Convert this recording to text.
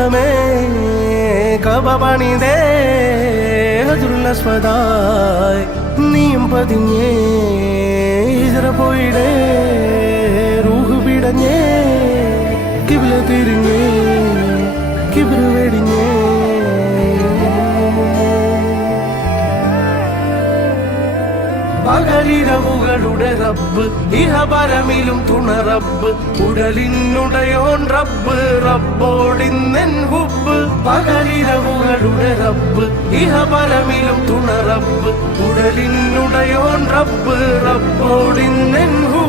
സ്വർഗമേ കബപണിതേ ഹജറുൽ-അസ്വദായി നീയും പതിഞ്ഞേ ഹിജ്റ പോയിടേ റൂഹ് പിടഞ്ഞേ കിബ്ല തിരിഞ്ഞേ കിബ്റ് വെടിഞ്ഞേ പകലിരവുകളുടെ റബ്ബ് ഇഹപരമിലും തുണ റബ്ബ് ഉടലിനുടയോൻ റബ്ബ് റബ്ബോടിന്നെൻ ഹുബ്ബ് പകലിരവുകളുടെ റബ്ബ് ഇഹപരമിലും തുണ റബ്ബ് ഉടലിനുടയോൻ റബ്ബ് റബ്ബോടിന്നെൻ ഹുബ്ബ്